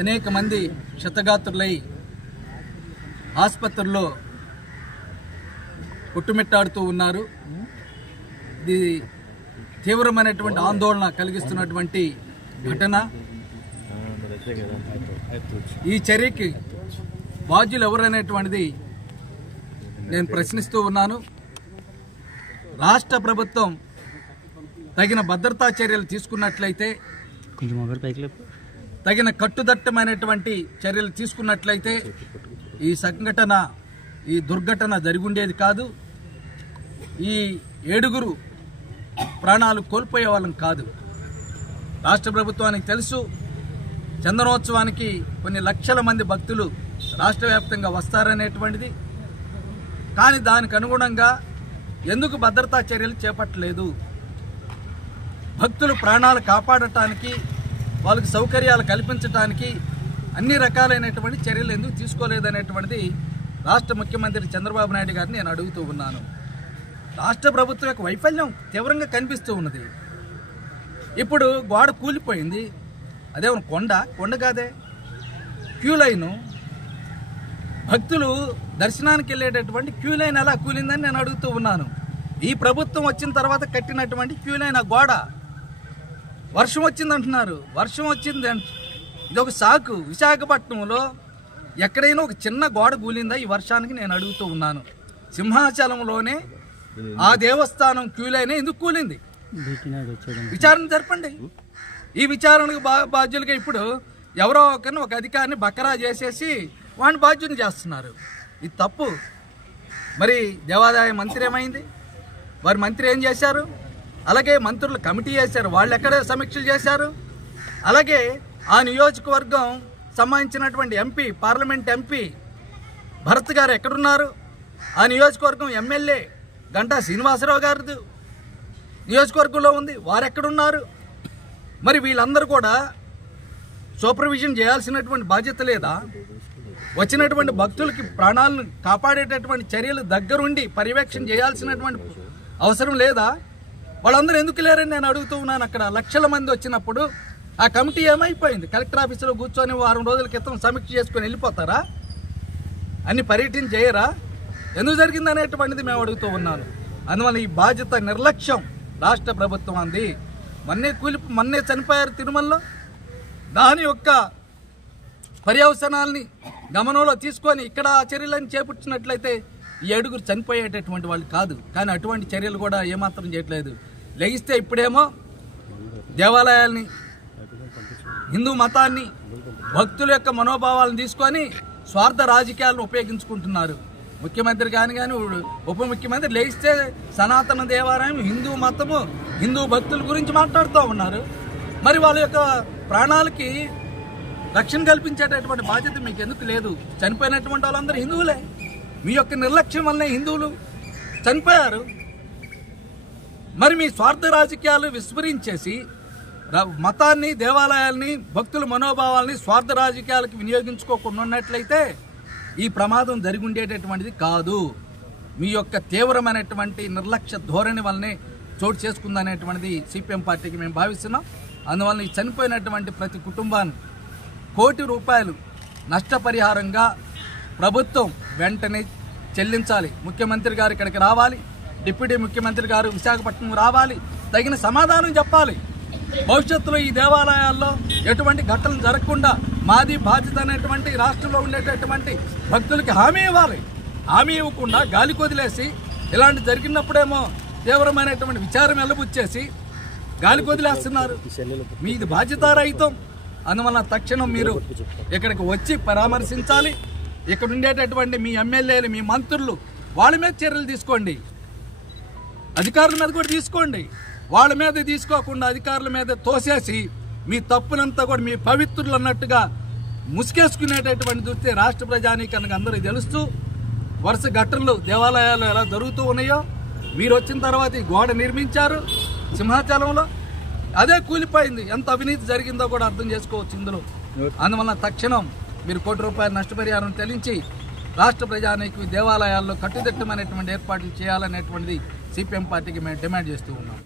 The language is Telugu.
అనేక మంది క్షతగాత్రులై ఆసుపత్రుల్లో కొట్టుమిట్టాడుతూ ఉన్నారు. ఇది తీవ్రమైనటువంటి ఆందోళన కలిగిస్తున్నటువంటి ఘటన. ఈ చర్యకి బాధ్యులు ఎవరనేటువంటిది నేను ప్రశ్నిస్తూ ఉన్నాను. రాష్ట్ర ప్రభుత్వం తగిన భద్రతా చర్యలు తీసుకున్నట్లయితే, తగిన కట్టుదిట్టమైనటువంటి చర్యలు తీసుకున్నట్లయితే ఈ దుర్ఘటన జరిగుండేది కాదు. ఈ 7 ప్రాణాలు కోల్పోయే వాళ్ళం కాదు. రాష్ట్ర ప్రభుత్వానికి తెలుసు, చందనోత్సవానికి కొన్ని లక్షల మంది భక్తులు రాష్ట్ర వ్యాప్తంగా వస్తారనేటువంటిది. కానీ దానికి అనుగుణంగా ఎందుకు భద్రతా చర్యలు చేపట్టలేదు? భక్తులు ప్రాణాలు కాపాడటానికి, వాళ్ళకి సౌకర్యాలు కల్పించడానికి అన్ని రకాలైనటువంటి చర్యలు ఎందుకు తీసుకోలేదనేటువంటిది రాష్ట్ర ముఖ్యమంత్రి చంద్రబాబు నాయుడు గారిని నేను అడుగుతూ ఉన్నాను. రాష్ట్ర ప్రభుత్వం యొక్క వైఫల్యం తీవ్రంగా కనిపిస్తూ ఉన్నది. ఇప్పుడు గోడ కూలిపోయింది, అదేమన్నా కొండ కాదే, క్యూ లైను. భక్తులు దర్శనానికి వెళ్ళేటటువంటి క్యూ లైన్ ఎలా కూలిందని నేను అడుగుతూ ఉన్నాను. ఈ ప్రభుత్వం వచ్చిన తర్వాత కట్టినటువంటి క్యూ లైన్ ఆ గోడ. వర్షం వచ్చిందంటున్నారు, వర్షం వచ్చింది ఇది ఒక సాకు. విశాఖపట్నంలో ఎక్కడైనా ఒక చిన్న గోడ కూలిందా ఈ వర్షానికి నేను అడుగుతూ ఉన్నాను. సింహాచలంలోనే ఆ దేవస్థానం క్యూ లైన్ ఎందుకు కూలింది? విచారణ జరపండి. ఈ విచారణకు బాధ్యులుగా ఇప్పుడు ఎవరో ఒక అధికారిని బకరా చేసేసి వాడిని బాధ్యుని చేస్తున్నారు. ఇది తప్పు. మరి దేవాదాయ మంత్రి ఏమైంది? వారి మంత్రి ఏం చేశారు? అలాగే మంత్రులు కమిటీ చేశారు, వాళ్ళు ఎక్కడ సమీక్షలు చేశారు? అలాగే ఆ నియోజకవర్గం సంబంధించినటువంటి ఎంపీ, పార్లమెంట్ ఎంపీ భరత్ గారు ఎక్కడున్నారు? ఆ నియోజకవర్గం ఎమ్మెల్యే గంటా శ్రీనివాసరావు గారు నియోజకవర్గంలో ఉంది, వారు ఎక్కడున్నారు? మరి వీళ్ళందరూ కూడా సూపర్విజన్ చేయాల్సినటువంటి బాధ్యత లేదా? వచ్చినటువంటి భక్తులకి ప్రాణాలను కాపాడేటటువంటి చర్యలు దగ్గరుండి పర్యవేక్షణ చేయాల్సినటువంటి అవసరం లేదా? వాళ్ళందరూ ఎందుకు లేరని నేను అడుగుతూ ఉన్నాను. అక్కడ లక్షల మంది వచ్చినప్పుడు ఆ కమిటీ ఏమైపోయింది? కలెక్టర్ ఆఫీసులో కూర్చొని వారం రోజుల క్రితం సమీక్ష చేసుకొని వెళ్ళిపోతారా? అన్ని పర్యటన చేయరా? ఎందుకు జరిగింది అనేటువంటిది మేము అడుగుతూ ఉన్నాను. అందువల్ల ఈ బాధ్యత నిర్లక్ష్యం రాష్ట్ర ప్రభుత్వం అంది. మొన్నే చనిపోయారు తిరుమలలో. దాని యొక్క పర్యవసనాల్ని గమనంలో తీసుకొని ఇక్కడ ఆ చర్యలను చేపట్టినట్లయితే ఈ 7 చనిపోయేటటువంటి వాళ్ళు కాదు. కానీ అటువంటి చర్యలు కూడా ఏమాత్రం చేయట్లేదు. లెగిస్తే ఇప్పుడేమో దేవాలయాల్ని, హిందూ మతాన్ని, భక్తుల యొక్క మనోభావాలను తీసుకొని స్వార్థ రాజకీయాలను ఉపయోగించుకుంటున్నారు. ముఖ్యమంత్రి కానీ ఉప ముఖ్యమంత్రి లేస్తే సనాతన దేవాలయం, హిందూ మతము, హిందూ భక్తుల గురించి మాట్లాడుతూ ఉన్నారు. మరి వాళ్ళ యొక్క ప్రాణాలకి రక్షణ కల్పించేటటువంటి బాధ్యత మీకు ఎందుకు లేదు? చనిపోయినటువంటి వాళ్ళందరూ హిందువులే. మీ యొక్క నిర్లక్ష్యం వల్లనే హిందువులు చనిపోయారు. మరి మీ స్వార్థ రాజకీయాలు విస్మరించేసి మతాన్ని, దేవాలయాల్ని, భక్తుల మనోభావాల్ని స్వార్థ రాజకీయాలకు వినియోగించుకోకుండా ఉన్నట్లయితే ఈ ప్రమాదం జరిగి ఉండేటటువంటిది కాదు. మీ యొక్క తీవ్రమైనటువంటి నిర్లక్ష్య ధోరణి వల్లనే చోటు చేసుకుందనేటువంటిది సిపిఎం పార్టీకి మేము భావిస్తున్నాం. అందువల్ల ఈ చనిపోయినటువంటి ప్రతి కుటుంబాన్ని ₹1 కోటి నష్టపరిహారంగా ప్రభుత్వం వెంటనే చెల్లించాలి. ముఖ్యమంత్రి గారు ఇక్కడికి రావాలి, డిప్యూటీ ముఖ్యమంత్రి గారు విశాఖపట్నం రావాలి, తగిన సమాధానం చెప్పాలి. భవిష్యత్తులో ఈ దేవాలయాల్లో ఎటువంటి ఘటనలు జరగకుండా మాది బాధ్యత అనేటువంటి రాష్ట్రంలో ఉండేటటువంటి భక్తులకి హామీ ఇవ్వాలి. హామీ ఇవ్వకుండా గాలి కొదిలేసి ఇలాంటి జరిగినప్పుడేమో తీవ్రమైనటువంటి విచారం వెల్లబుచ్చేసి గాలి కొదిలేస్తున్నారు. మీది బాధ్యతారహితం. అందువల్ల తక్షణం మీరు ఇక్కడికి వచ్చి పరామర్శించాలి. ఇక్కడ ఉండేటటువంటి మీ ఎమ్మెల్యేలు, మీ మంత్రులు, వాళ్ళ మీద చర్యలు తీసుకోండి. అధికారుల మీద కూడా తీసుకోండి. వాళ్ళ మీద తీసుకోకుండా అధికారుల మీద తోసేసి మీ తప్పునంతా కూడా మీ పవిత్రులు అన్నట్టుగా ముసుకేసుకునేటటువంటి చూస్తే రాష్ట్ర ప్రజానీకానికి అందరికీ తెలుస్తూ వరుస ఘటనలు దేవాలయాలు ఎలా జరుగుతూ ఉన్నాయో, మీరు వచ్చిన తర్వాత ఈ గోడ నిర్మించారు సింహాచలంలో, అదే కూలిపోయింది. ఎంత అవినీతి జరిగిందో కూడా అర్థం చేసుకోవచ్చు ఇందులో. అందువల్ల తక్షణం మీరు ₹1 కోటి నష్టపరిహారం చెల్లించి రాష్ట్ర ప్రజానీకు దేవాలయాల్లో కట్టుదిట్టమైనటువంటి ఏర్పాట్లు చేయాలనేటువంటిది సిపిఎం పార్టీకి మేము డిమాండ్ చేస్తూ ఉన్నాం.